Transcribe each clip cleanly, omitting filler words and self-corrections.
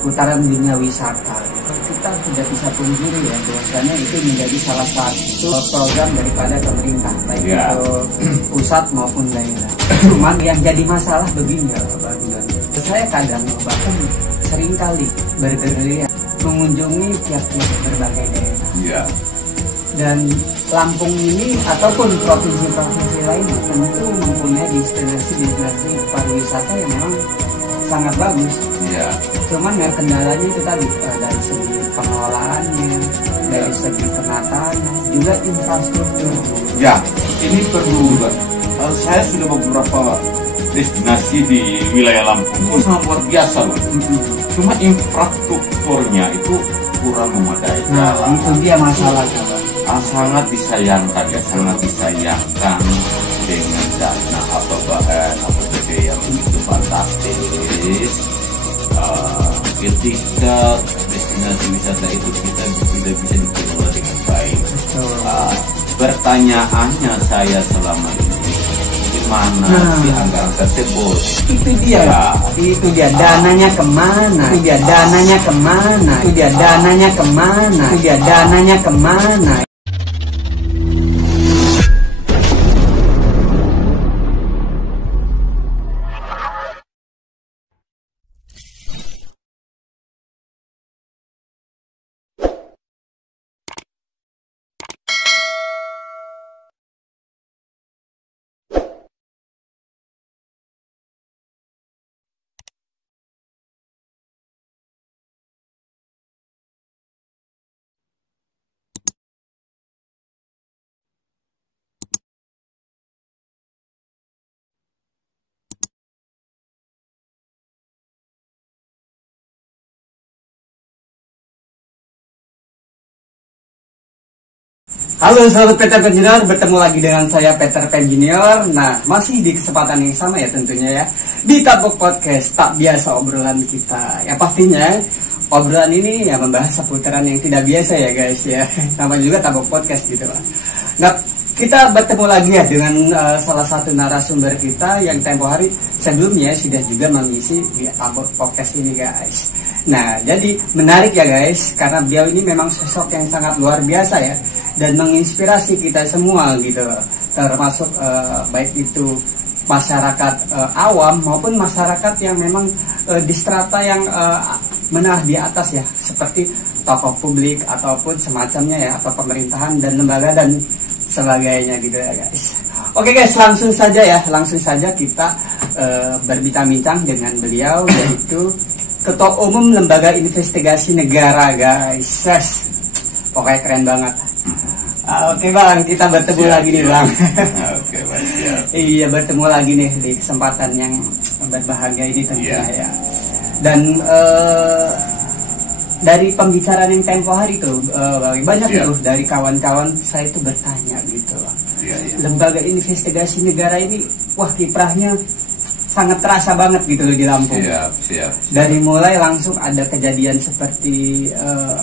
seputaran dunia wisata. Kita tidak bisa pungkiri ya bahwasanya itu menjadi salah satu program daripada pemerintah baik itu pusat maupun daerah. Cuman yang jadi masalah begini ya Pak Dion. Saya kadang bahkan sering kali bergerilya mengunjungi tiap-tiap berbagai daerah. Iya. Dan Lampung ini ataupun provinsi-provinsi lain tentu mempunyai destinasi pariwisata yang memang sangat bagus. Iya. Cuman ya kendalanya itu tadi dari segi pengelolaannya, dari segi penataannya, juga infrastruktur. Ya, ini perlu. Saya sudah beberapa destinasi di wilayah Lampung itu sangat luar biasa loh. Cuma infrastrukturnya itu kurang memadai. Nah, itu dia masalahnya. Sangat disayangkan ya, sangat disayangkan dengan dana atau bahan APBD yang begitu fantastis. Ketika destinasi wisata itu kita tidak bisa dikelola dengan baik. Pertanyaannya saya selama ini, di mana sih anggaran tersebut? Itu dia, ya. Itu dia dananya kemana? Itu dia dananya kemana? Itu dia dananya kemana? Itu dia dananya kemana? Halo sahabat Peter Pan Junior, bertemu lagi dengan saya Peter Pan Junior. Nah, masih di kesempatan yang sama ya tentunya ya, di Tabok Podcast, tak biasa obrolan kita. Ya pastinya obrolan ini ya membahas seputaran yang tidak biasa ya guys ya. Nama juga Tabok Podcast gitu lah. Nah, kita bertemu lagi ya dengan salah satu narasumber kita yang tempo hari sebelumnya sudah juga mengisi di Tabok Podcast ini guys. Nah, jadi menarik ya guys, karena beliau ini memang sosok yang sangat luar biasa ya, dan menginspirasi kita semua gitu, termasuk baik itu masyarakat awam maupun masyarakat yang memang di strata yang menengah di atas ya, seperti tokoh publik ataupun semacamnya ya, atau pemerintahan dan lembaga dan sebagainya gitu ya guys. Oke guys, langsung saja kita berbincang-bincang dengan beliau, yaitu Ketua Umum Lembaga Investigasi Negara guys. Pokoknya keren banget. Oke bang, kita bertemu lagi nih bang. Oke bang, siap. Iya, bertemu lagi nih di kesempatan yang berbahagia ini tentunya ya. Dan dari pembicaraan yang tempo hari itu banyak itu dari kawan-kawan saya itu bertanya gitu. Lembaga Investigasi Negara ini, wah kiprahnya sangat terasa banget gitu loh di Lampung. Siap. Dari mulai langsung ada kejadian seperti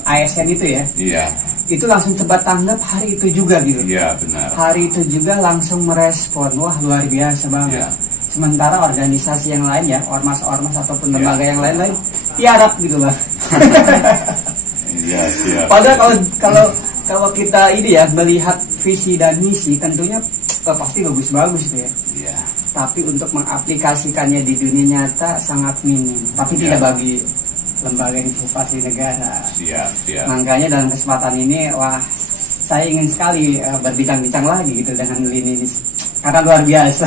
ASN itu ya. Iya. Itu langsung cepat tanggap hari itu juga gitu. Iya benar. Hari itu juga langsung merespon, wah luar biasa banget. Iya. Sementara organisasi yang lain ya, ormas-ormas ataupun lembaga yang lain-lain tiarap gitu lah. Iya siap. Padahal kalau kita ini ya melihat visi dan misi tentunya pasti bagus-bagus tuh ya. Iya. Tapi untuk mengaplikasikannya di dunia nyata sangat minim. Tapi tidak bagi Lembaga Investigasi Negara. Siap. Makanya dalam kesempatan ini, wah, saya ingin sekali berbincang-bincang lagi gitu dengan Lini ini, karena luar biasa.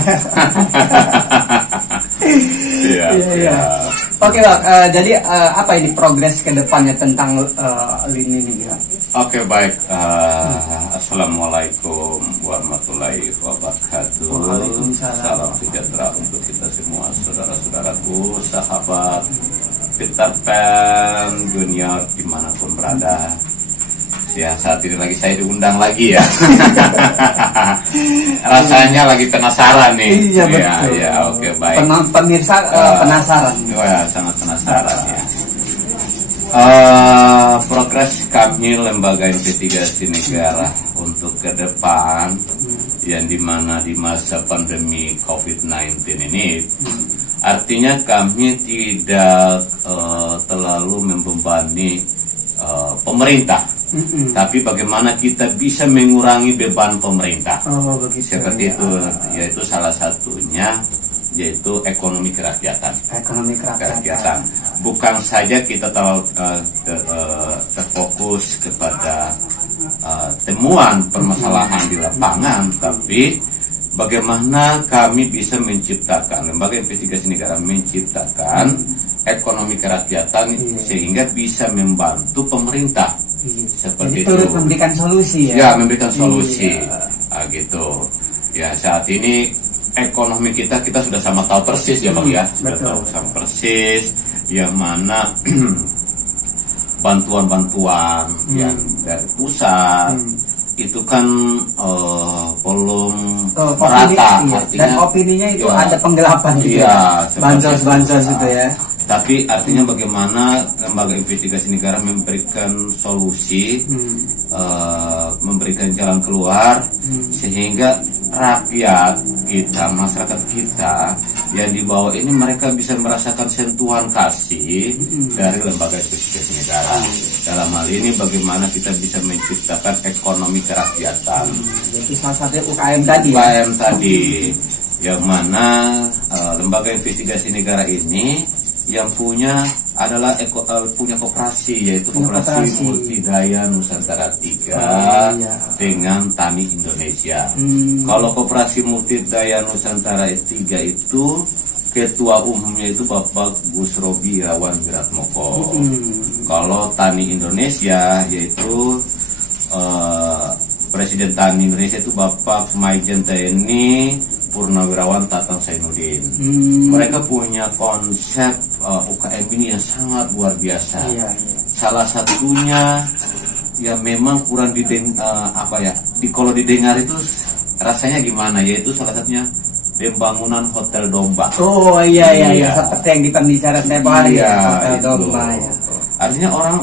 Iya. Oke bang, jadi apa ini progres ke depannya tentang Lini ini? Oke baik. Assalamualaikum warahmatullahi wabarakatuh. Waalaikumsalam. Salam sejahtera untuk kita semua, saudara-saudaraku, sahabat Peter Pan Junior dimanapun berada. Ya, saat ini lagi saya diundang lagi ya. Rasanya lagi penasaran nih. Iya betul. Iya, oke baik. Pemirsa penasaran. Wah, sangat penasaran ya. Progres kami Lembaga Investigasi Negara untuk ke depan, yang dimana di masa pandemi COVID-19 ini, artinya kami tidak terlalu selalu membebani pemerintah. Tapi bagaimana kita bisa mengurangi beban pemerintah? Begitu. Seperti itu, yaitu salah satunya yaitu ekonomi kerakyatan. Ekonomi kerakyatan. Bukan saja kita terfokus kepada temuan permasalahan di lapangan, tapi bagaimana kami bisa menciptakan, lembaga investigasi negara menciptakan ekonomi kerakyatan sehingga bisa membantu pemerintah. Seperti jadi turut itu. memberikan solusi ya. Ya, memberikan solusi. Gitu. Ya, saat ini ekonomi kita sudah sama tahu persis ya Bang ya. Sudah tahu sama persis yang mana bantuan-bantuan yang dari pusat itu kan belum merata, artinya dan opininya itu ya, ada penggelapan gitu ya, bansos-bansos itu ya. Tapi artinya bagaimana lembaga investigasi negara memberikan solusi, memberikan jalan keluar, sehingga rakyat kita, masyarakat kita yang di bawah ini mereka bisa merasakan sentuhan kasih dari lembaga investigasi negara. Dalam hal ini bagaimana kita bisa menciptakan ekonomi kerakyatan. Jadi salah satu UKM tadi. UKM tadi, yang mana lembaga investigasi negara ini yang punya adalah punya koperasi, yaitu koperasi Multidaya Nusantara 3 dengan Tani Indonesia. Kalau koperasi Multidaya Nusantara 3 itu ketua umumnya itu Bapak Gus Robi Irawan Wiratmoko. Kalau Tani Indonesia yaitu Presiden Tani Indonesia itu Bapak Maijen TNI Purnawirawan Tatang Sainuddin. Mereka punya konsep UKM ini yang sangat luar biasa. Salah satunya ya memang kurang kalau didengar itu rasanya gimana, yaitu salah satunya pembangunan Hotel Domba. Seperti yang di pembicaraan tempo hari Hotel Domba ya. Artinya orang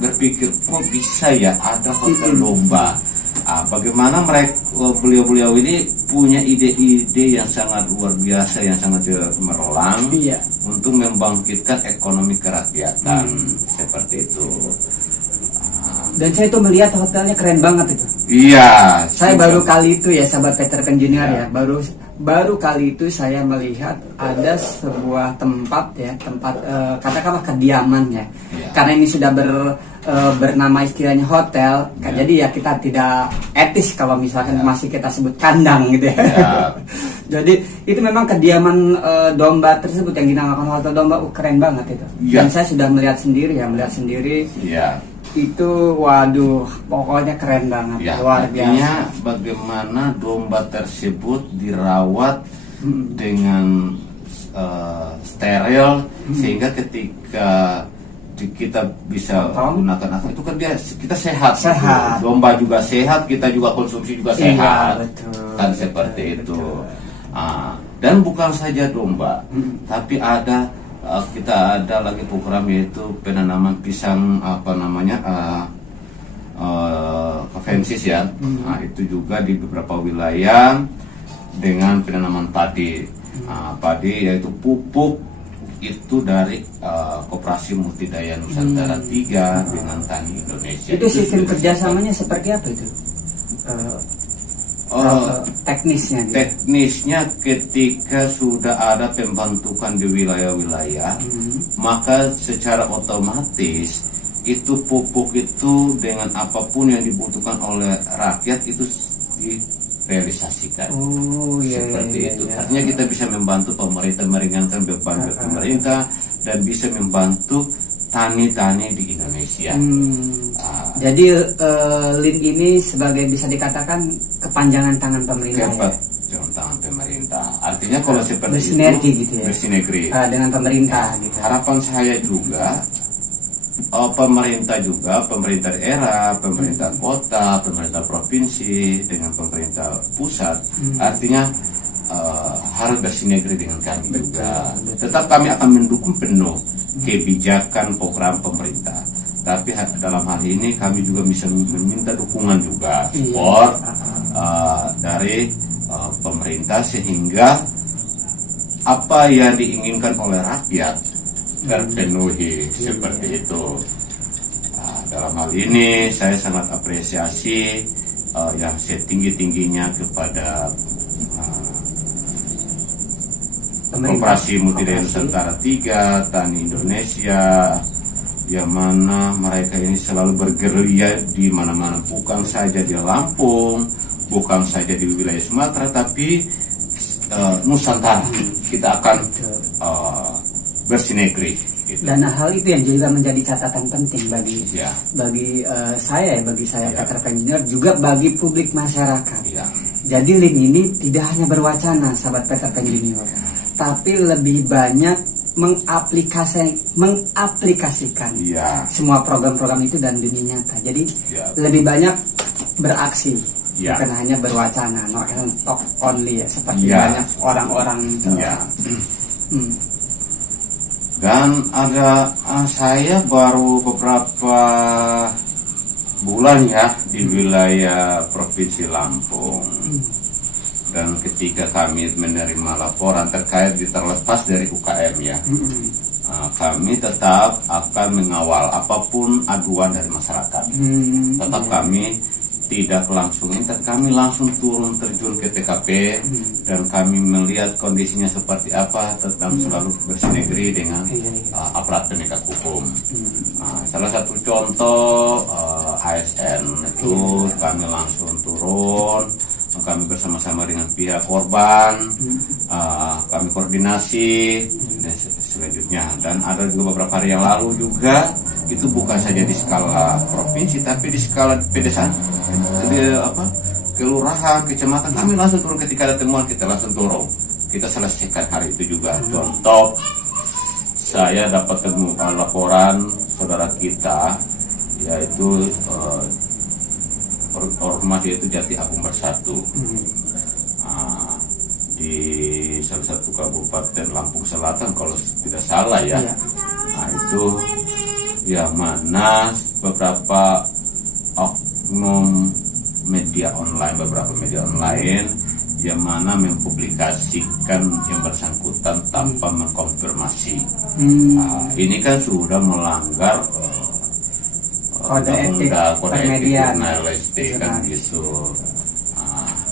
berpikir kok bisa ya ada Hotel Domba. Bagaimana mereka beliau-beliau ini punya ide-ide yang sangat luar biasa, yang sangat cemerlang untuk membangkitkan ekonomi kerakyatan seperti itu. Dan saya itu melihat hotelnya keren banget itu. Iya. Saya baru kali itu ya sahabat Peter Pan Junior ya, baru kali itu saya melihat ada sebuah tempat katakanlah kediaman ya. Karena ini sudah bernama istilahnya hotel, jadi ya kita tidak etis kalau misalkan masih kita sebut kandang gitu ya. Jadi itu memang kediaman domba tersebut yang dinamakan Hotel Domba, keren banget itu. Dan saya sudah melihat sendiri. Itu waduh, pokoknya keren banget, luar biasa. Bagaimana domba tersebut dirawat dengan steril sehingga ketika kita bisa gunakan itu kan kita sehat. Domba juga sehat, kita juga konsumsi juga sehat. Kan seperti itu. Dan bukan saja domba, tapi kita ada lagi program yaitu penanaman pisang kafensis ya. Itu juga di beberapa wilayah dengan penanaman padi. Padi yaitu pupuk itu dari Koperasi Multidaya Nusantara 3 dengan Tani Indonesia. Itu sistem kerjasamanya seperti apa itu? Teknisnya gitu. Teknisnya ketika sudah ada pembentukan di wilayah-wilayah, maka secara otomatis itu pupuk itu dengan apapun yang dibutuhkan oleh rakyat itu direalisasikan. Seperti itu. Artinya kita bisa membantu pemerintah meringankan beban pemerintah dan bisa membantu tani-tani di Indonesia. Jadi LIN ini sebagai bisa dikatakan kepanjangan tangan pemerintah. Kepanjangan tangan pemerintah. Artinya kalau seperti bersinergi itu, gitu ya. Bersinergi dengan pemerintah. Gitu. Harapan saya juga pemerintah daerah, pemerintah kota, pemerintah provinsi dengan pemerintah pusat, artinya harus bersinergi dengan kami juga. Tetap kami akan mendukung penuh kebijakan program pemerintah. Tapi dalam hal ini kami juga bisa meminta dukungan juga, support dari pemerintah sehingga apa yang diinginkan oleh rakyat terpenuhi seperti itu. Dalam hal ini saya sangat apresiasi yang setinggi-tingginya kepada Koperasi Multidaya Nusantara 3, Tani Indonesia, yang mana mereka ini selalu bergerilya di mana-mana, bukan saja di Lampung, bukan saja di wilayah Sumatera, tapi Nusantara. Kita akan bersinergi. Gitu. Dan hal itu yang juga menjadi catatan penting bagi saya Peter Pan Junior, juga bagi publik masyarakat. Jadi link ini tidak hanya berwacana, sahabat Peter Pan Junior, tapi lebih banyak mengaplikasikan semua program-program itu dan dunia nyata. Jadi lebih banyak beraksi, bukan hanya berwacana, not talk only ya, seperti banyak orang-orang itu. Dan ada saya baru beberapa bulan ya di wilayah Provinsi Lampung. Dan ketika kami menerima laporan terkait terlepas dari UKM ya, kami tetap akan mengawal apapun aduan dari masyarakat. Tetap kami tidak langsung kami langsung turun terjun ke TKP dan kami melihat kondisinya seperti apa, tetap selalu bersinergi dengan aparat penegak hukum. Salah satu contoh ASN itu kami langsung turun, kami bersama-sama dengan pihak korban, kami koordinasi dan selanjutnya. Dan ada juga beberapa hari yang lalu juga, itu bukan saja di skala provinsi tapi di skala pedesaan, kelurahan, kecamatan, kami langsung turun ketika ada temuan, kita langsung turun, kita selesaikan hari itu juga. Contoh, saya dapat temukan laporan saudara kita, yaitu ormas yaitu Jati Agung Bersatu, di salah satu kabupaten Lampung Selatan kalau tidak salah ya. Nah itu yang mana beberapa oknum media online, yang mana mempublikasikan yang bersangkutan tanpa mengkonfirmasi. Ini kan sudah melanggar kode etik jurnalistik kan gitu.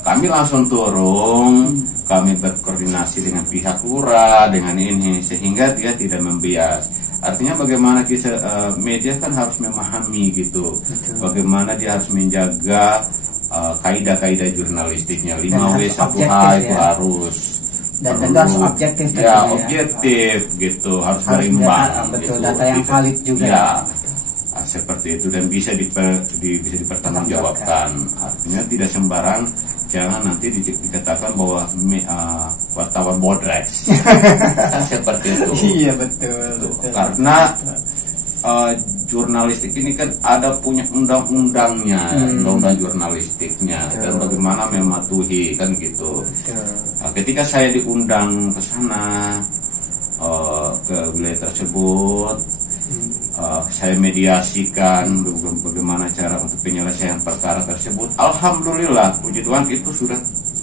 Kami langsung turun, kami berkoordinasi dengan pihak lurah, dengan ini, sehingga dia tidak membias. Artinya bagaimana media kan harus memahami gitu, bagaimana dia harus menjaga kaidah-kaidah jurnalistiknya, 5W 1H itu harus. Dan harus objektif. Objektif gitu, harus berimbang. Betul, data yang valid juga. Seperti itu, dan bisa dipertanggungjawabkan. Artinya tidak sembarang, jangan nanti dikatakan bahwa wartawan bodreks. Kan seperti itu. Iya betul. Karena jurnalistik ini kan ada punya undang-undangnya, undang-undang jurnalistiknya, dan bagaimana mematuhi kan gitu. Ketika saya diundang ke sana, ke wilayah tersebut, saya mediasikan bagaimana cara untuk penyelesaian perkara tersebut. Alhamdulillah, puji Tuhan itu sudah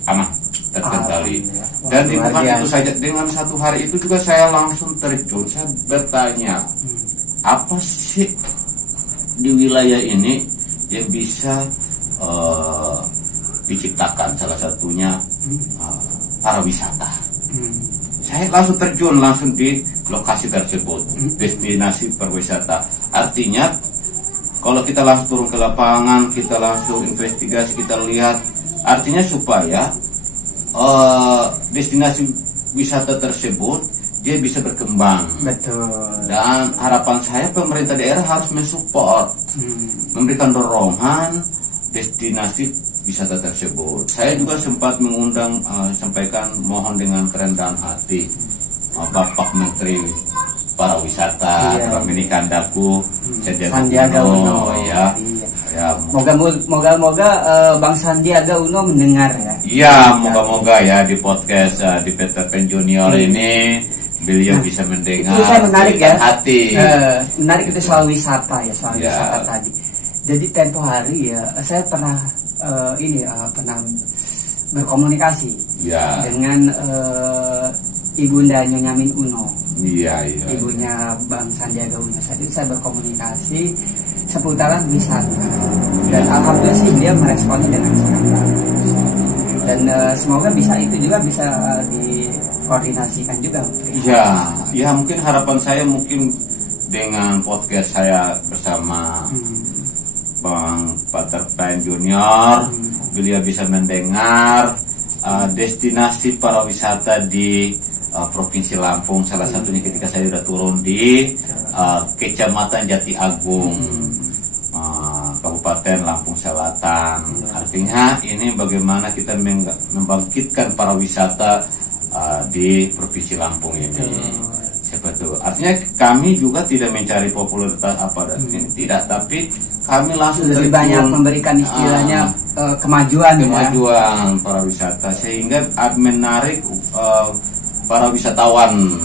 aman, terkendali. Dan bukan itu saja, dengan satu hari itu juga saya langsung terjun, saya bertanya, apa sih di wilayah ini yang bisa diciptakan, salah satunya pariwisata. Saya langsung terjun langsung di lokasi tersebut, destinasi pariwisata. Artinya kalau kita langsung turun ke lapangan, kita langsung investigasi, kita lihat, artinya supaya destinasi wisata tersebut dia bisa berkembang. Betul. Dan harapan saya pemerintah daerah harus mensupport, memberikan dorongan destinasi wisata tersebut. Saya juga sempat mengundang, sampaikan mohon dengan kerendahan hati Bapak Menteri Pariwisata, Bapak Mini Kandaku, Sandiaga Uno. Moga-moga Bang Sandiaga Uno mendengar ya. Iya, moga-moga ya di podcast di Peter Pan Junior ini beliau bisa mendengar. Itu saya menarik ya. Hati. Menarik itu soal wisata ya, soal wisata tadi. Jadi tempo hari ya, saya pernah pernah berkomunikasi dengan Ibunda Nyonya Min Uno. Iya. Ibunya Bang Sandiaga Uno. Saat itu saya berkomunikasi seputaran wisata dan alhamdulillah sih dia meresponnya dengan sangat bagus. Dan semoga itu juga bisa dikoordinasikan juga. Ya mungkin harapan saya mungkin dengan podcast saya bersama Bang Peter Pan Junior, beliau bisa mendengar destinasi pariwisata di Provinsi Lampung. Salah satunya ketika saya sudah turun di Kecamatan Jati Agung, Kabupaten Lampung Selatan. Artinya ini bagaimana kita membangkitkan pariwisata di Provinsi Lampung ini. Seperti itu. Artinya kami juga tidak mencari popularitas apa dan tidak, tapi kami langsung lebih banyak memberikan istilahnya kemajuan pariwisata sehingga menarik para wisatawan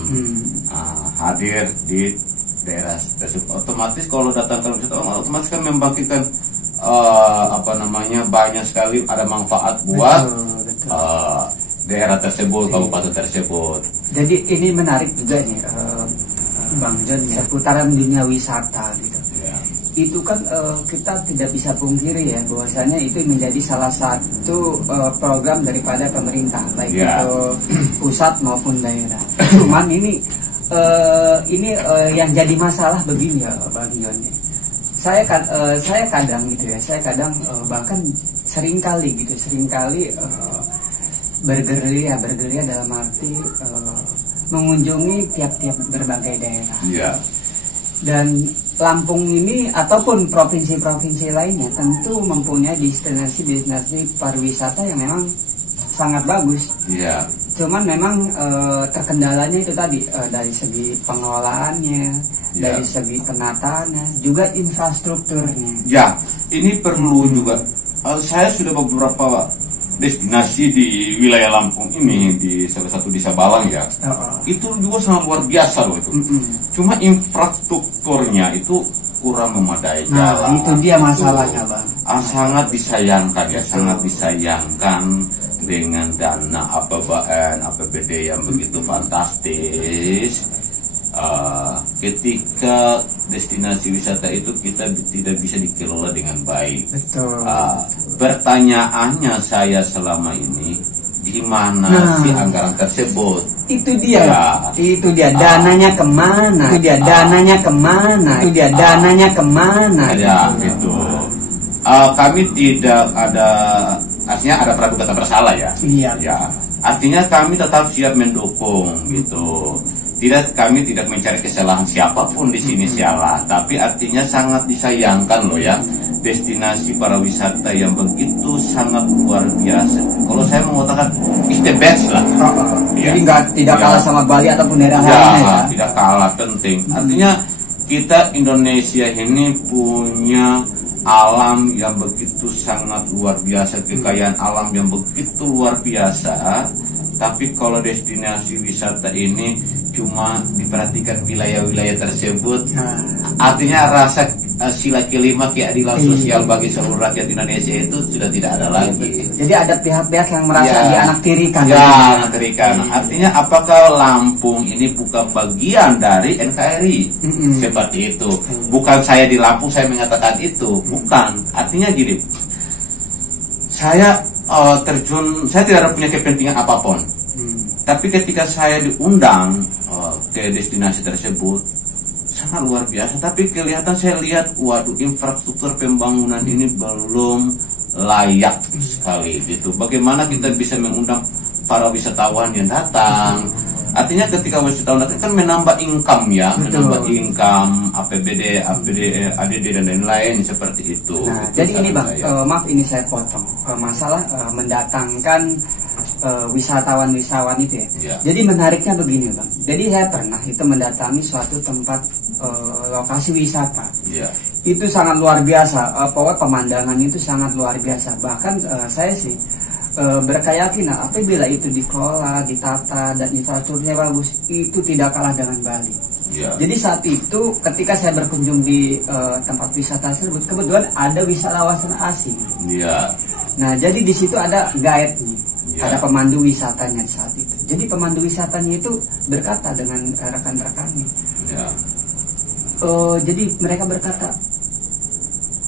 hadir di daerah tersebut. Otomatis kalau datangkan wisatawan otomatis kan membangkitkan banyak sekali ada manfaat buat daerah tersebut, kabupaten tersebut. Jadi ini menarik juga nih Bang John, seputaran dunia wisata gitu. Itu kan kita tidak bisa pungkiri ya bahwasanya itu menjadi salah satu program daripada pemerintah baik itu pusat maupun daerah. Cuman ini yang jadi masalah begini ya Bang John. Saya kadang bahkan seringkali bergerilya dalam arti mengunjungi tiap-tiap berbagai daerah. Dan Lampung ini ataupun provinsi-provinsi lainnya tentu mempunyai destinasi pariwisata yang memang sangat bagus. Cuman memang terkendalanya itu tadi dari segi pengelolaannya, dari segi penataannya, juga infrastrukturnya. Ini perlu juga. Saya sudah beberapa destinasi di wilayah Lampung ini, di salah satu di Sabalang ya. Itu juga sangat luar biasa loh itu. Cuma infrastrukturnya itu kurang memadai. Itu dia masalahnya Bang. Sangat disayangkan dengan dana APBD yang begitu fantastis. Ketika destinasi wisata itu kita tidak bisa dikelola dengan baik. Pertanyaannya saya selama ini, di mana sih anggaran tersebut? Itu dia dananya kemana? Dananya kemana? Gitu. Kami tidak ada, artinya ada praduga tak bersalah ya. Artinya kami tetap siap mendukung gitu. Kami tidak mencari kesalahan siapapun di sini tapi artinya sangat disayangkan loh ya, destinasi pariwisata yang begitu sangat luar biasa. Kalau saya mengatakan is the best lah. Jadi tidak kalah sama Bali ataupun daerah lainnya. Tidak kalah penting. Artinya kita Indonesia ini punya alam yang begitu sangat luar biasa, kekayaan alam yang begitu luar biasa. Tapi kalau destinasi wisata ini cuma diperhatikan wilayah-wilayah tersebut, artinya rasa sila kelima keadilan sosial bagi seluruh rakyat Indonesia itu sudah tidak ada lagi. Jadi ada pihak-pihak yang merasa dianaktirikan. Artinya apakah Lampung ini bukan bagian dari NKRI? Seperti itu. Bukan saya di Lampung saya mengatakan itu, bukan. Artinya gini, saya saya tidak punya kepentingan apapun. Tapi ketika saya diundang ke destinasi tersebut sangat luar biasa. Tapi kelihatan saya lihat, waduh, infrastruktur pembangunan ini belum layak sekali gitu. Bagaimana kita bisa mengundang para wisatawan yang datang? Artinya ketika wisatawan datang kan menambah income ya, menambah income, APBD, ADD dan lain-lain seperti itu. Jadi ini Bang, maaf ini saya potong masalah mendatangkan wisatawan itu ya. Jadi menariknya begini Bang. Jadi saya pernah itu mendatangi suatu tempat lokasi wisata. Itu sangat luar biasa. Pokoknya pemandangannya itu sangat luar biasa. Bahkan saya sih berkeyakinan apabila itu dikelola, ditata dan infrastrukturnya bagus, itu tidak kalah dengan Bali. Jadi saat itu ketika saya berkunjung di tempat wisata tersebut, kebetulan ada wisatawan asing. Nah, jadi di situ ada guide nih, ada pemandu wisatanya saat itu. Jadi pemandu wisatanya itu berkata dengan rekan-rekannya. Ya. Jadi mereka berkata,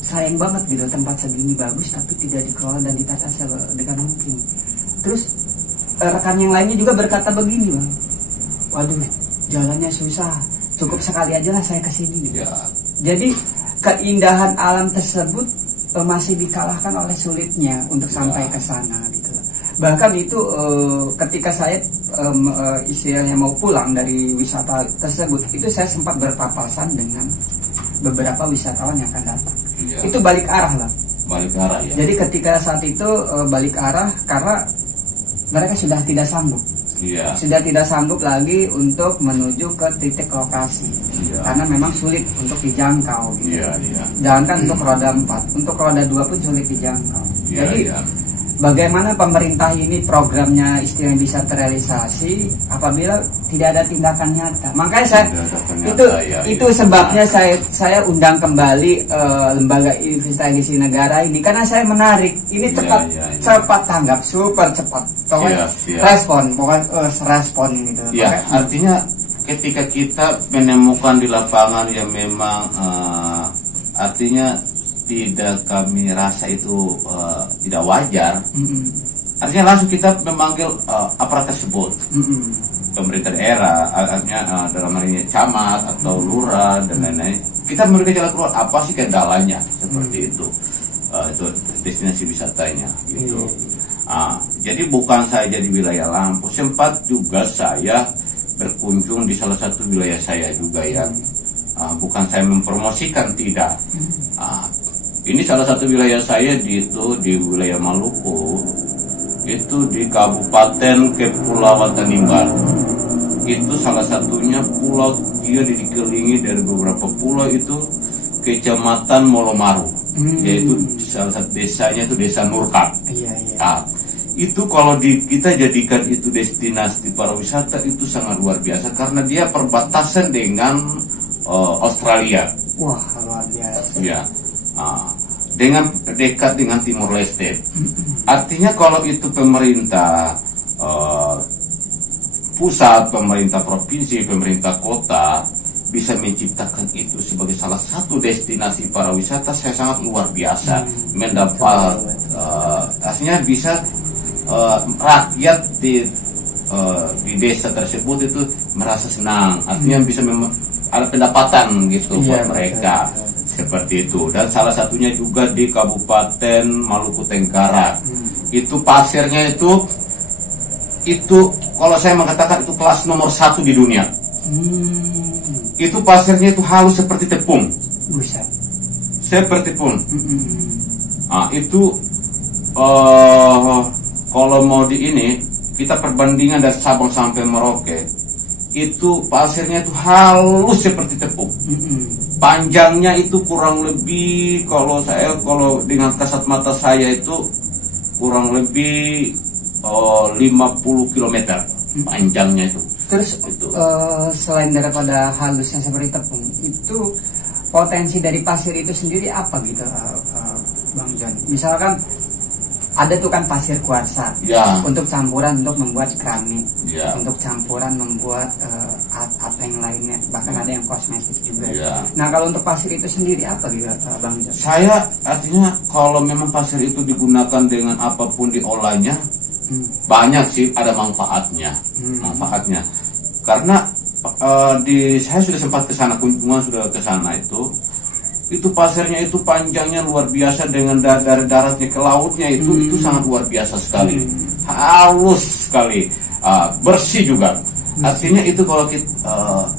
sayang banget gitu tempat segini bagus tapi tidak dikelola dan ditata dengan mungkin. Terus rekan yang lainnya juga berkata begini, Bang. Waduh, jalannya susah. Cukup sekali aja lah saya kesini. Gitu. Ya. Jadi keindahan alam tersebut masih dikalahkan oleh sulitnya untuk sampai ke sana gitu. Bahkan itu ketika saya istilahnya mau pulang dari wisata tersebut, itu saya sempat berpapasan dengan beberapa wisatawan yang akan datang. Ya. Itu balik arah lah. Balik arah ya. Jadi ketika saat itu balik arah karena mereka sudah tidak sanggup. Iya. Sudah tidak sanggup lagi untuk menuju ke titik lokasi. Iya. Karena memang sulit untuk dijangkau gitu. Iya, iya. Jangankan untuk roda 4, untuk roda 2 pun sulit dijangkau. Iya, Jadi iya. bagaimana pemerintah ini programnya istilahnya bisa terrealisasi apabila tidak ada tindakan nyata. Makanya saya itu sebabnya saya undang kembali lembaga investigasi negara ini karena saya menarik. Ini cepat tanggap, super cepat. Pokoknya respon gitu. Ya, artinya ketika kita menemukan di lapangan yang memang artinya tidak kami rasa itu tidak wajar, artinya langsung kita memanggil aparat tersebut, pemerintah daerah, artinya dalam hal ini camat atau lurah dan lain-lain. Kita memberikan jalan keluar, apa sih kendalanya seperti itu destinasi wisatanya gitu. Jadi bukan saja di wilayah Lampung, sempat juga saya berkunjung di salah satu wilayah saya juga yang bukan saya mempromosikan, tidak. Ini salah satu wilayah saya di wilayah Maluku, itu di Kabupaten Kepulauan Tanimbar. Itu salah satunya pulau, dia dikelilingi dari beberapa pulau, itu Kecamatan Molomaru, yaitu salah satu desanya itu Desa Nurkat. Itu kalau kita jadikan itu destinasi pariwisata itu sangat luar biasa karena dia perbatasan dengan Australia. Wah, luar biasa. Ya. Dengan dekat dengan Timur Leste. Artinya kalau itu pemerintah pusat, pemerintah provinsi, pemerintah kota bisa menciptakan itu sebagai salah satu destinasi pariwisata, saya sangat luar biasa mendapat artinya bisa rakyat di desa tersebut itu merasa senang, artinya bisa ada pendapatan gitu buat mereka. Seperti itu. Dan salah satunya juga di Kabupaten Maluku Tenggara. Itu pasirnya itu kalau saya mengatakan itu kelas nomor 1 di dunia. Itu pasirnya itu halus seperti tepung. Seperti tepung. Itu kalau mau di ini kita perbandingan dari Sabang sampai Merauke, itu pasirnya itu halus seperti tepung. Panjangnya itu kurang lebih kalau dengan kasat mata saya itu kurang lebih 50 km panjangnya itu. Terus selain daripada halusnya seperti tepung, itu potensi dari pasir itu sendiri apa gitu, Bang John? Misalkan ada tuh kan pasir kuarsa untuk campuran untuk membuat keramik, untuk campuran membuat apa yang lainnya, bahkan ada yang kosmetik juga. Nah kalau untuk pasir itu sendiri apa gitu, Bang John? Saya artinya kalau memang pasir itu digunakan dengan apapun diolahnya, banyak sih ada manfaatnya, karena saya sudah sempat ke sana, kunjungan sudah ke sana itu pasirnya itu panjangnya luar biasa dengan dari daratnya ke lautnya itu sangat luar biasa sekali, halus sekali, bersih juga. Artinya itu kalau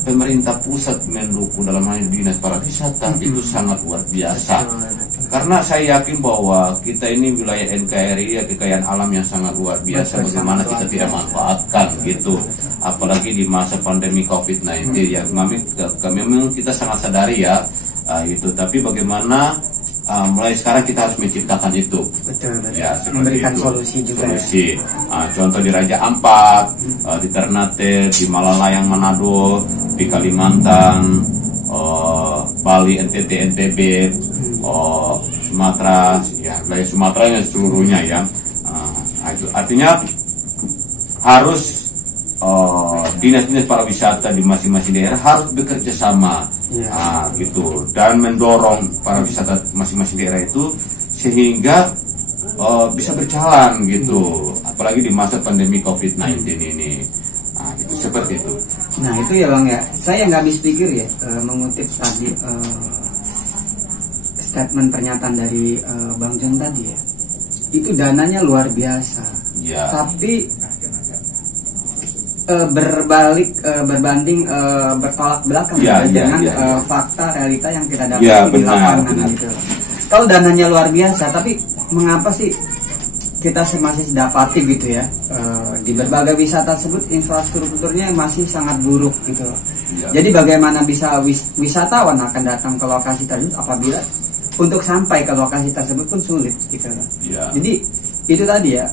pemerintah pusat mendukung dalam hal dinas pariwisata itu sangat luar biasa. Karena saya yakin bahwa kita ini wilayah NKRI ya, kekayaan alam yang sangat luar biasa. Bagaimana kita tidak manfaatkan gitu, apalagi di masa pandemi COVID-19 ya. Memang kita sangat sadari ya. Itu, tapi bagaimana mulai sekarang kita harus menciptakan itu. Betul. Ya, memberikan itu. solusi juga. Contoh di Raja Ampat, di Ternate, di Malalayang Manado, di Kalimantan, Bali, NTT, NTB, Sumatera, ya wilayah Sumatera seluruhnya ya. Itu artinya harus dinas-dinas pariwisata di masing-masing daerah harus bekerja sama, gitu, dan mendorong pariwisata masing-masing daerah itu sehingga bisa berjalan gitu, apalagi di masa pandemi COVID-19 ini. Itu seperti itu. Nah itu ya Bang ya, saya nggak habis pikir ya, mengutip tadi statement pernyataan dari Bang John tadi ya, itu dananya luar biasa, tapi berbanding bertolak belakang dengan fakta realita yang kita dapat di lapangan gitu. Kalau dananya luar biasa, tapi mengapa sih kita masih dapati gitu ya, di berbagai wisata tersebut infrastrukturnya masih sangat buruk gitu. Jadi bagaimana bisa wisatawan akan datang ke lokasi tersebut apabila untuk sampai ke lokasi tersebut pun sulit gitu. Jadi itu tadi ya,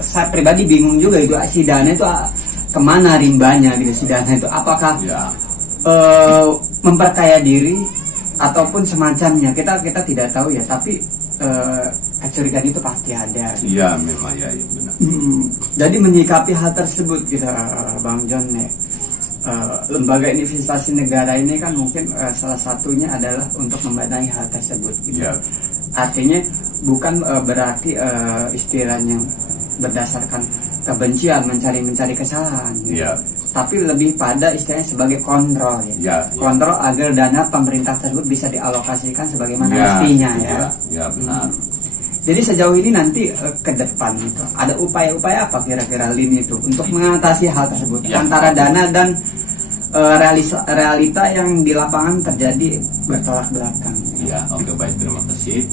saya pribadi bingung juga itu si dana itu kemana rimbanya gitu, si dana itu apakah memperkaya diri ataupun semacamnya, kita tidak tahu ya, tapi kecurigaan itu pasti ada. Iya memang ya benar. Jadi menyikapi hal tersebut kita Bang John ya, lembaga investasi negara ini kan mungkin salah satunya adalah untuk membenahi hal tersebut gitu. Artinya bukan berarti istilahnya berdasarkan kebencian mencari kesalahan gitu. Tapi lebih pada istilahnya sebagai kontrol ya. Kontrol agar dana pemerintah tersebut bisa dialokasikan sebagaimana mestinya ya. Benar. Jadi sejauh ini nanti ke depan itu ada upaya-upaya apa kira-kira Lin itu untuk mengatasi hal tersebut antara dana dan realita yang di lapangan terjadi bertolak belakang. Oke, baik, terima kasih.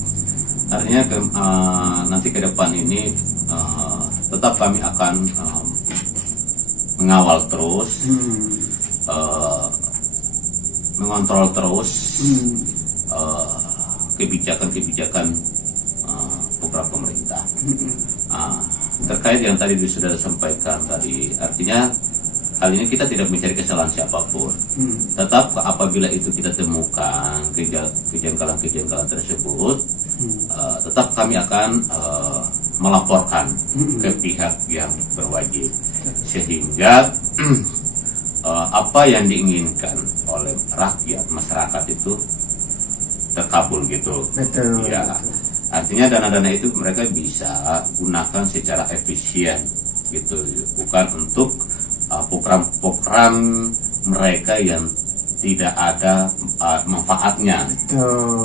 Artinya nanti ke depan ini tetap kami akan mengawal terus, mengontrol terus kebijakan-kebijakan program pemerintah. Terkait yang tadi sudah disampaikan tadi, artinya hal ini kita tidak mencari kesalahan siapapun. Tetap apabila itu kita temukan kejanggalan-kejanggalan tersebut, tetap kami akan melaporkan ke pihak yang berwajib, sehingga apa yang diinginkan oleh rakyat masyarakat itu terkabul gitu. Betul. Artinya dana-dana itu mereka bisa gunakan secara efisien gitu, bukan untuk program-program mereka yang tidak ada manfaatnya.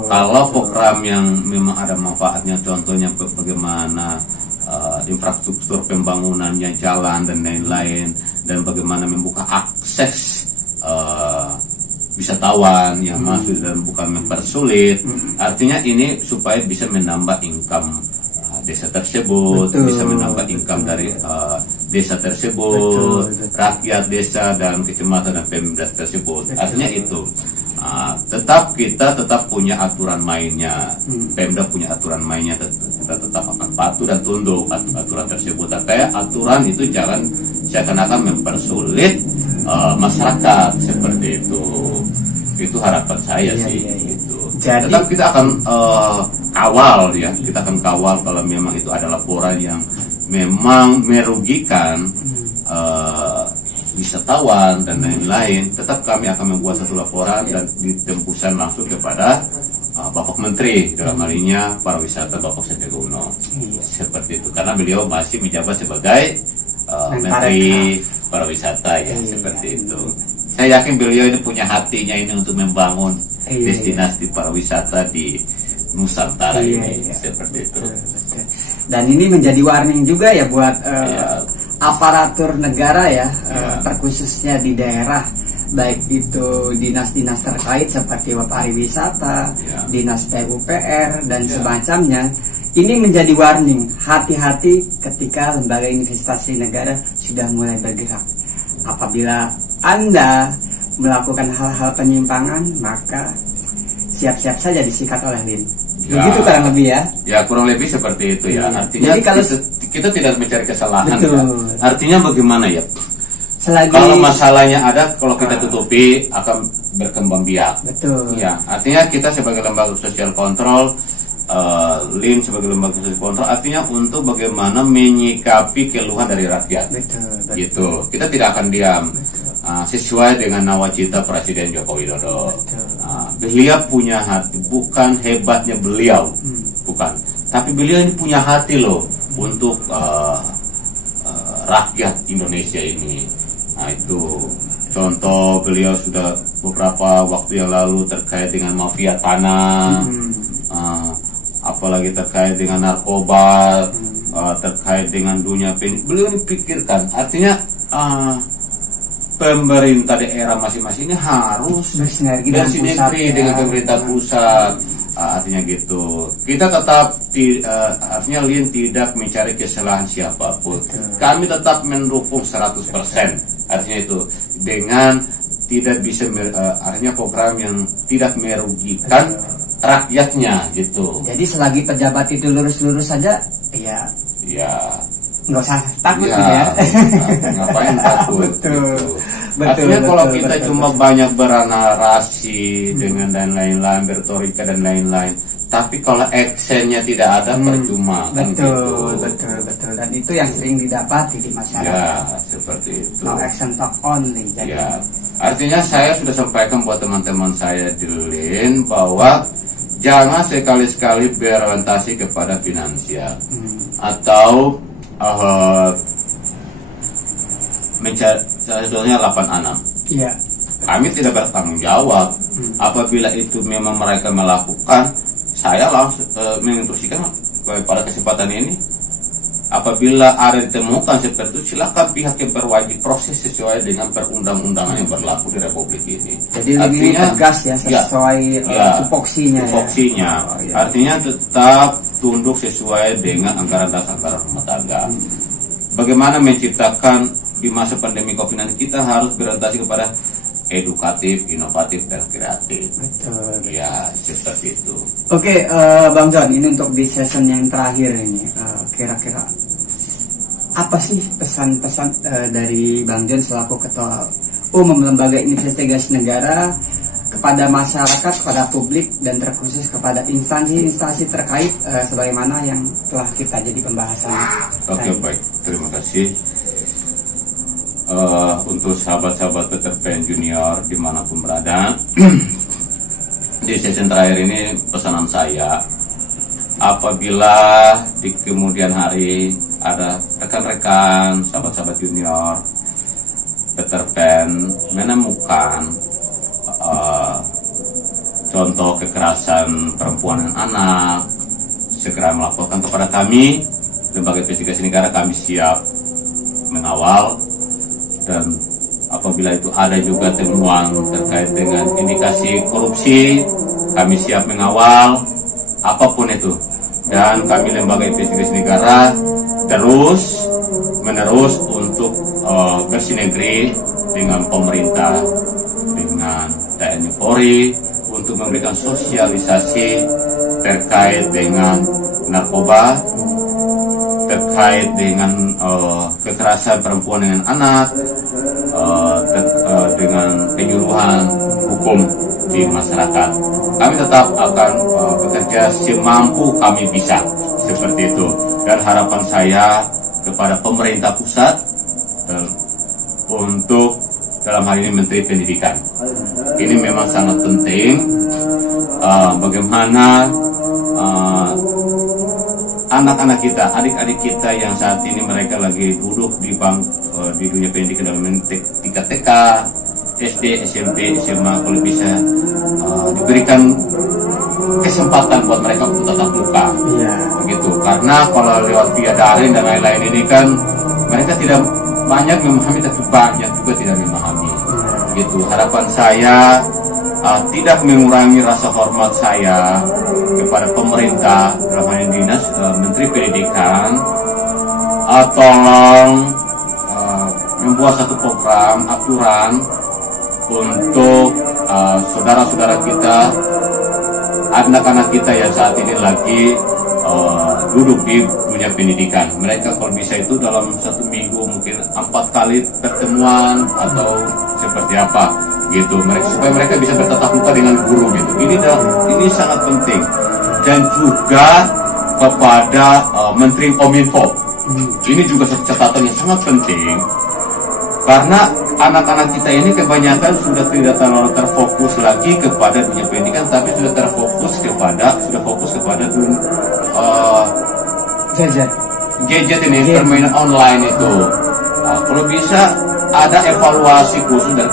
Kalau program yang memang ada manfaatnya, contohnya bagaimana infrastruktur pembangunannya, jalan dan lain-lain, dan bagaimana membuka akses wisatawan yang masuk dan bukan mempersulit. Artinya ini supaya bisa menambah income desa tersebut, bisa menambah income dari desa tersebut, rakyat desa dan kecamatan dan pemda tersebut. Artinya itu tetap kita punya aturan mainnya, pemda punya aturan mainnya, kita tetap akan patuh dan tunduk aturan tersebut. Tapi aturan itu jangan seakan-akan mempersulit masyarakat seperti itu. Itu harapan saya sih. Gitu. Jadi, tetap kita akan kawal ya, kita akan kawal kalau memang itu ada laporan yang memang merugikan wisatawan dan lain-lain. Tetap kami akan membuat satu laporan dan ditempusan langsung kepada Bapak Menteri, dalam hal ini pariwisata Bapak Sandiaga Uno. Seperti itu, karena beliau masih menjabat sebagai Menteri Pariwisata ya, seperti itu. Saya yakin beliau ini punya hatinya ini untuk membangun destinasi pariwisata di Nusantara ini, seperti itu. Dan ini menjadi warning juga ya buat aparatur negara ya, terkhususnya di daerah, baik itu dinas-dinas terkait seperti pariwisata, dinas PUPR dan semacamnya. Ini menjadi warning, hati-hati ketika lembaga investasi negara sudah mulai bergerak. Apabila Anda melakukan hal-hal penyimpangan, maka siap-siap saja disikat oleh Lin. Begitu kurang lebih ya? Ya kurang lebih seperti itu ya. Artinya jadi kalau kita tidak mencari kesalahan. Ya. Artinya bagaimana ya? Kalau masalahnya ada, kalau kita tutupi akan berkembang biak. Betul. Ya, artinya kita sebagai lembaga sosial kontrol, LIN sebagai lembaga sosial kontrol, artinya untuk bagaimana menyikapi keluhan dari rakyat. Betul. gitu. Kita tidak akan diam. Sesuai dengan nawacita Presiden Joko Widodo. Beliau punya hati, bukan hebatnya beliau, bukan. Tapi beliau ini punya hati loh untuk rakyat Indonesia ini. Nah itu contoh beliau sudah beberapa waktu yang lalu terkait dengan mafia tanah, apalagi terkait dengan narkoba, terkait dengan dunia beliau ini pikirkan. Artinya pemerintah daerah masing-masing ini harus bersinergi dengan pemerintah pusat. Artinya gitu. Kita tetap artinya Lin tidak mencari kesalahan siapapun. Kami tetap mendukung 100%. Artinya itu dengan tidak bisa artinya program yang tidak merugikan rakyatnya gitu. Jadi selagi pejabat itu lurus-lurus saja, ya nggak usah takut gitu ya. Ngapain takut? Betul. Artinya kalau kita cuma banyak bernarasi dengan dan lain-lain, berretorika dan lain-lain, tapi kalau actionnya tidak ada percuma. Betul. Dan itu yang sering didapati di masyarakat. Ya, seperti itu. No action talk only. Jadi. Ya, artinya saya sudah sampaikan buat teman-teman saya di LIN bahwa jangan sekali-sekali berorientasi kepada finansial atau mencari contohnya 86. Iya. Kami tidak bertanggung jawab. Apabila itu memang mereka melakukan, saya langsung menginstruksikan pada kesempatan ini. Apabila ada ditemukan seperti itu, silakan pihak yang berwajib proses sesuai dengan perundang-undangan yang berlaku di Republik ini. Jadi artinya tegas ya sesuai tupoksinya. Artinya tetap tunduk sesuai dengan anggaran dasar anggaran rumah tangga. Bagaimana menciptakan di masa pandemi COVID-19, kita harus berorientasi kepada edukatif, inovatif, dan kreatif. Betul. Ya, seperti itu. Oke, Bang John, ini untuk di season yang terakhir ini, kira-kira apa sih pesan-pesan dari Bang John selaku Ketua Umum Lembaga Investigasi Negara kepada masyarakat, kepada publik, dan terkhusus kepada instansi-instansi terkait sebagaimana yang telah kita jadi pembahasan. Oke, baik. Terima kasih. Untuk sahabat-sahabat Peter Pan Junior dimanapun berada, di season terakhir ini pesanan saya, apabila di kemudian hari ada rekan-rekan sahabat-sahabat junior Peter Pan menemukan contoh kekerasan perempuan dan anak, segera melaporkan kepada kami, Lembaga Investigasi Negara. Kami siap mengawal, dan apabila itu ada juga temuan terkait dengan indikasi korupsi, kami siap mengawal apapun itu. Dan kami Lembaga Investigasi Negara terus menerus untuk bersinergi dengan pemerintah, dengan TNI Polri, untuk memberikan sosialisasi terkait dengan narkoba, terkait dengan kekerasan perempuan dengan anak, dengan penyuluhan hukum di masyarakat. Kami tetap akan bekerja semampu kami bisa, seperti itu. Dan harapan saya kepada pemerintah pusat untuk dalam hal ini Menteri Pendidikan, ini memang sangat penting bagaimana anak-anak kita, adik-adik kita yang saat ini mereka lagi duduk di di dunia pendidikan dalam tingkat TK, SD, SMP, SMA, kalau bisa diberikan kesempatan buat mereka untuk tatap muka, begitu. Karena kalau lewat via daring dan lain-lain ini kan mereka tidak banyak memahami, tapi banyak juga tidak memahami, gitu. Harapan saya tidak mengurangi rasa hormat saya kepada pemerintah dalam hal ini dinas Menteri Pendidikan, tolong membuat satu program aturan untuk saudara-saudara kita, anak-anak kita yang saat ini lagi duduk di dunia pendidikan. Mereka kalau bisa itu dalam satu minggu mungkin 4 kali pertemuan atau seperti apa, gitu. Supaya mereka bisa bertatap muka dengan guru, gitu. Ini sangat penting. Dan juga kepada Menteri Kominfo, ini juga catatan yang sangat penting. Karena anak-anak kita ini kebanyakan sudah tidak terlalu terfokus lagi kepada dunia pendidikan, tapi sudah fokus kepada dunia gadget ini, permainan online itu. Nah, kalau bisa ada evaluasi khusus dari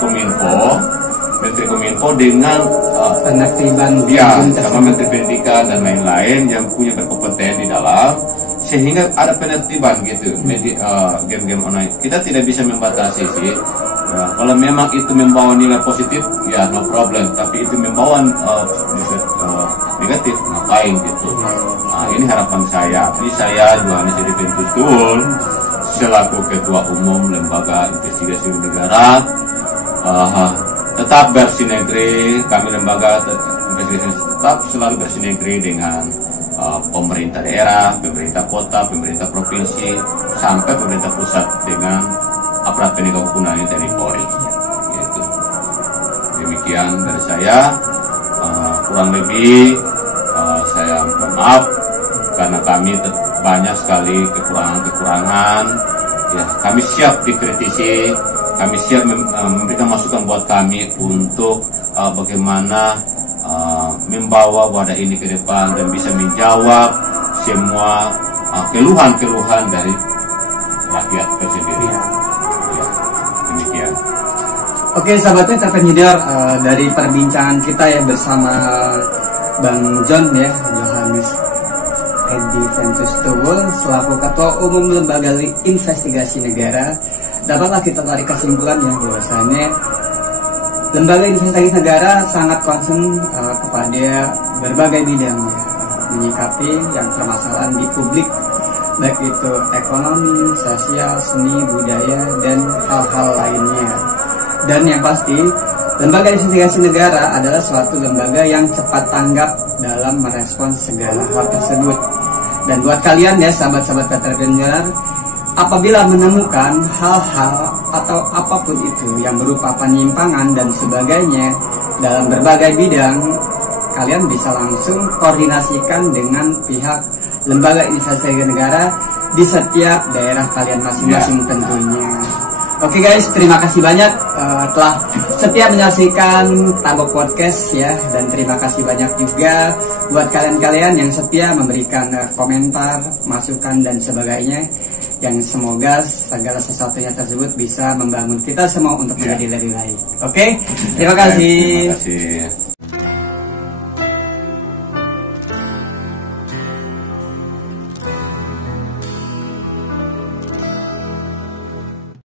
Menteri Kominfo dengan penertiban sama Menteri Pendidikan dan lain-lain yang punya berkompeten di dalam, sehingga ada penertiban gitu. Game-game online kita tidak bisa membatasi sih. Ya, kalau memang itu membawa nilai positif, ya no problem. Tapi itu membawa negatif, ngapain gitu. Nah, ini harapan saya. Jadi saya Johannes Ediventus Tuul selaku Ketua Umum Lembaga Investigasi Negara tetap bersinergi. Kami lembaga investigasi tetap selalu bersinergi dengan pemerintah daerah, pemerintah kota, pemerintah provinsi, sampai pemerintah pusat dengan aparat penegak hukum dan TNI Polri. Gitu. Demikian dari saya. Kurang lebih saya mohon maaf karena kami banyak sekali kekurangan. Ya, kami siap dikritisi, kami siap memberikan masukan buat kami untuk bagaimana membawa wadah ini ke depan dan bisa menjawab semua keluhan-keluhan dari rakyat tersendiri. Ya, demikian. Oke, sahabat Peter, dari perbincangan kita ya bersama Bang John ya, Johannes Ediventus Tuul selaku Ketua Umum Lembaga Investigasi Negara, dapatlah kita tarik kesimpulan ya bahwasannya Lembaga Investigasi Negara sangat concern kepada berbagai bidang ya, menyikapi yang permasalahan di publik, baik itu ekonomi, sosial, seni, budaya, dan hal-hal lainnya. Dan yang pasti, Lembaga Investigasi Negara adalah suatu lembaga yang cepat tanggap dalam merespons segala hal tersebut. Dan buat kalian ya sahabat-sahabat Peterpreneur, apabila menemukan hal-hal atau apapun itu yang berupa penyimpangan dan sebagainya dalam berbagai bidang, kalian bisa langsung koordinasikan dengan pihak Lembaga Investigasi Negara di setiap daerah kalian masing-masing tentunya. Oke guys, terima kasih banyak telah setia menyaksikan Tabok Podcast ya, dan terima kasih banyak juga buat kalian-kalian yang setia memberikan komentar, masukan dan sebagainya, yang semoga segala sesuatunya tersebut bisa membangun kita semua untuk menjadi lebih baik. Oke, terima kasih.